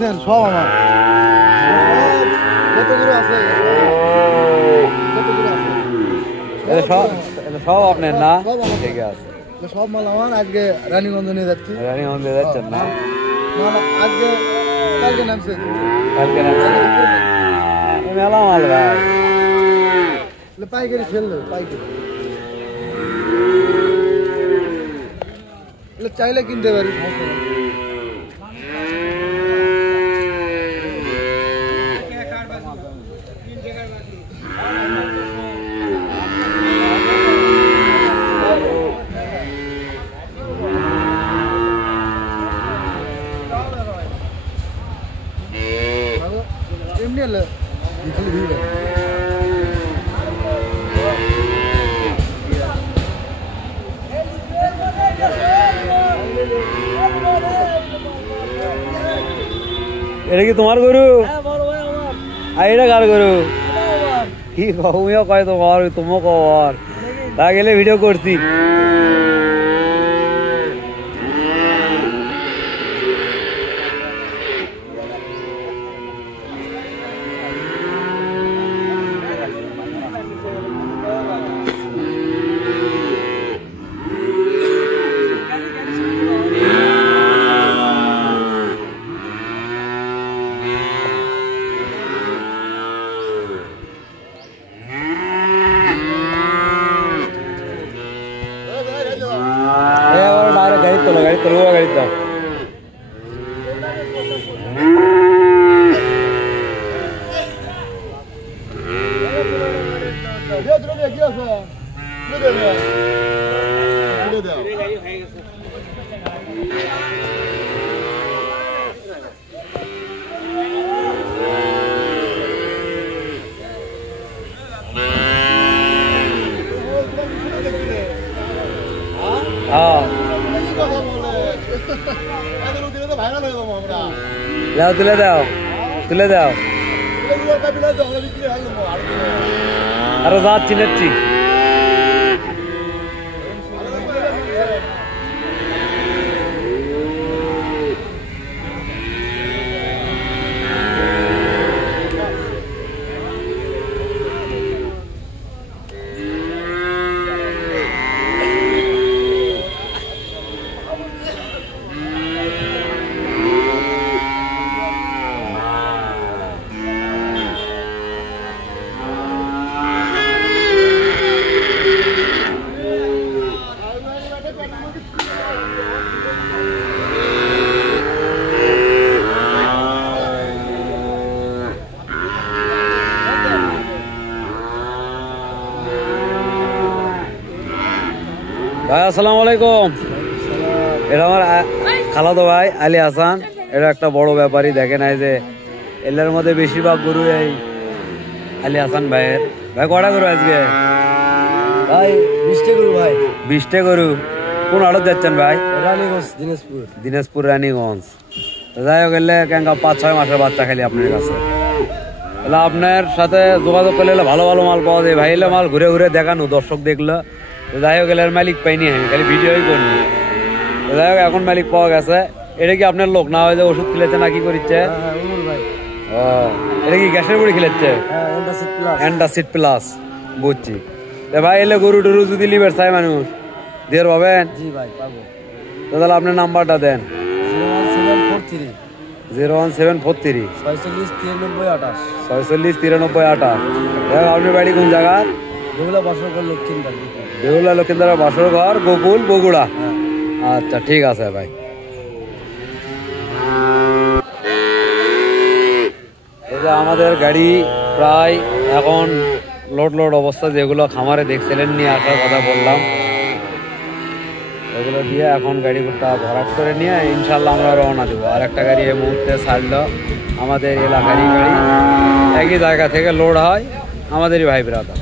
দেখতেছেন সব আমার যতগুলো আছে সব আপনার না? ঠিক আছে, সব মাল আমার। আজকে রানীগঞ্জ নিয়ে যাচ্ছি। রানীগঞ্জ যাচ্ছেন না? মাল আজকে কালকে নামছে। কালকে নামছে মেলা মাল ভাই। পাইকারি ফেললো, পাইকারি চাইলে কিনতে পারি। এমনি হলে খালি ভিড় এটা কি তোমার গরু? আর এটা কার গরু? কি তুমিও কয় তোমার, তুমিও কর তা গেলে ভিডিও করছি। গাড়ি তোলো, গাড়ি তোলো, গাড়ি দাও। তুলে দাও, তুলে দাও। আরো যাচ্ছি নাচ্ছি। ভাই আসসালামু আলাইকুম। এটা আমার খালাতো ভাই আলী হাসান। এটা একটা বড় ব্যাপারী। দেখেন এই যে এলার মধ্যে বেশিরভাগ গরু এই আলী হাসান ভাইয়ের। ভাই কটা গরু আজকে? ভাই 20টা গরু। ভাই 20টা গরু। কোন আড়ত যাচ্ছেন ভাই? রানীগঞ্জ, দিনাজপুর। দিনাজপুর রানীগঞ্জ। যাই হোক এলে কেঙ্কা 5-6 মাসের বাচ্চা খালি আপনার কাছে। তাহলে আপনার সাথে যোগাযোগ করলে ভালো ভালো মাল পাওয়া যায় ভাই। এলে মাল ঘুরে ঘুরে দেখানো, দর্শক দেখলো। যাই হোক এলার মালিক পাইনি, আমি খালি ভিডিওই করবো। যাই হোক এখন মালিক পাওয়া গেছে। এটা কি আপনার লোক না হয় যে ওষুধ খেলেছে না কি করিচ্ছে? ও এটা কি গ্যাসের বড়ি খেলেছে? Antacid plus. বুঝছি ভাই। এলে গরু টরু যদি লিবের চাই মানুষ দিয়ে পাবেন? জি ভাই পাবো। তাহলে আপনার নাম্বারটা দেন। 01743 46 93 28। আপনার বাড়ি কোন জায়গা? বেহুলা বাসরঘর, লক্ষ্মীন্দর। বেহুলা লক্ষ্মীন্দর বাসরঘর, গোকুল, বগুড়া। আচ্ছা ঠিক আছে ভাই। এই যে আমাদের গাড়ি প্রায় এখন লোড অবস্থা, যেগুলো খামারে দেখছিলেন নিয়ে আসার কথা বললাম, এগুলো দিয়ে এখন গাড়িটা ভরাট করে নিয়ে ইনশাল্লাহ আমরা রওনা দেবো। আর একটা গাড়ি এই মুহূর্তে ছাড়লো, আমাদের এলাকারই গাড়ি। একই জায়গা থেকে লোড হয়, আমাদেরই ভাই ব্রাদার।